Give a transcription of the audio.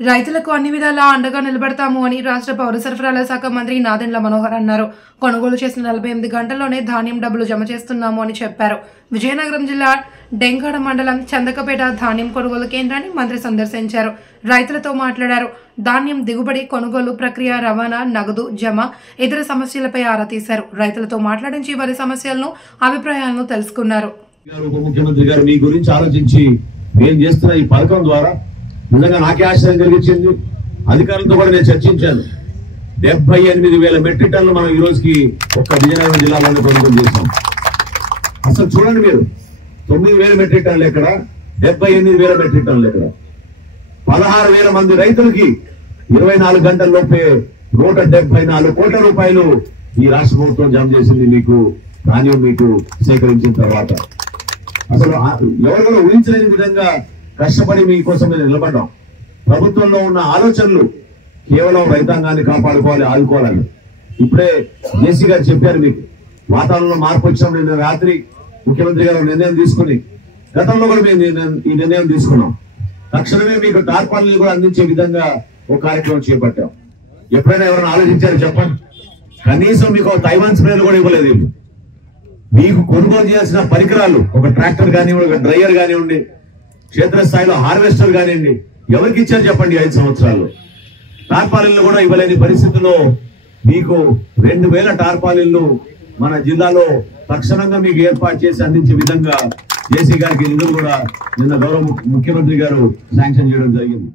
రైతులకు అన్ని విధాలా అండగా నిలబడతాము అని రాష్ట్ర పౌర సరఫరాల శాఖ మంత్రి నాదెండ్ల మనోహర్ అన్నారు. కొనుగోలు చేసిన 48 గంటల్లోనే ధాన్యం డబ్బులు జమ చేస్తున్నాము అని చెప్పారు. విజయనగరం జిల్లా డెంకాడ మండలం చందకపేట ధాన్యం కొనుగోలు కేంద్రాన్ని మంత్రి సందర్శించారు. రైతులతో మాట్లాడారు. ధాన్యం దిగుబడి, కొనుగోలు ప్రక్రియ, రవాణా, నగదు జమ, ఇతర సమస్యలపై ఆరా తీశారు. రైతులతో మాట్లాడించి వారి సమస్యలను, అభిప్రాయాలను తెలుసుకున్నారు. ముఖ్యమంత్రి గారు మీ గురించి ఆలోచించి మేము చేస్తున్న ఈ పథకం ద్వారా నిజంగా నాకే ఆశ్చర్యం కలిగించింది. అధికారులతో కూడా నేను చర్చించాను. 78,000 మెట్రిక్ టన్నులు మనం ఈ రోజుకి ఒక్క విజయనగరం జిల్లాలోనే కొనుగోలు చేస్తాం. అసలు చూడండి మీరు, 9,000 మెట్రిక్ టన్నులు ఎక్కడ, 78,000 మెట్రిక్ టన్నులు ఎక్కడ. 16,000 మంది రైతులకి 24 గంటల లోపే 174 కోట్ల రూపాయలు ఈ రాష్ట్ర ప్రభుత్వం జమ చేసింది. మీకు ధాన్యం మీకు సేకరించిన తర్వాత అసలు ఎవరు కూడా ఊహించలేని విధంగా కష్టపడి మీకోసం మేము నిలబడ్డాం. ప్రభుత్వంలో ఉన్న ఆలోచనలు కేవలం రైతాంగాన్ని కాపాడుకోవాలి, ఆదుకోవాలని. ఇప్పుడే జేసీ గారు చెప్పారు. మీకు వాతావరణంలో మార్పు వచ్చినప్పుడు నిన్న రాత్రి ముఖ్యమంత్రి గారు నిర్ణయం తీసుకుని, గతంలో కూడా మేము ఈ నిర్ణయం తీసుకున్నాం. తక్షణమే మీకు టార్పాలిన్లు కూడా అందించే విధంగా ఒక కార్యక్రమం చేపట్టాం. ఎప్పుడైనా ఎవరైనా ఆలోచించారు చెప్పండి? కనీసం మీకు ఒక తైవాన్ స్ప్రేలు కూడా ఇవ్వలేదు. మీకు కొనుగోలు చేయాల్సిన పరికరాలు, ఒక ట్రాక్టర్ కానివ్వండి, ఒక డ్రైయర్ కానివ్వండి, క్షేత్రస్థాయిలో హార్వెస్టర్ కానివ్వండి, ఎవరికి ఇచ్చారు చెప్పండి? 5 సంవత్సరాలు టార్పాలిన్లు కూడా ఇవ్వలేని పరిస్థితుల్లో మీకు 2,000 టార్పాలిన్లు మన జిల్లాలో తక్షణంగా మీకు ఏర్పాటు చేసి అందించే విధంగా జేసీ గారికి నిధులు కూడా నిన్న గౌరవ ముఖ్యమంత్రి గారు శాంక్షన్ చేయడం జరిగింది.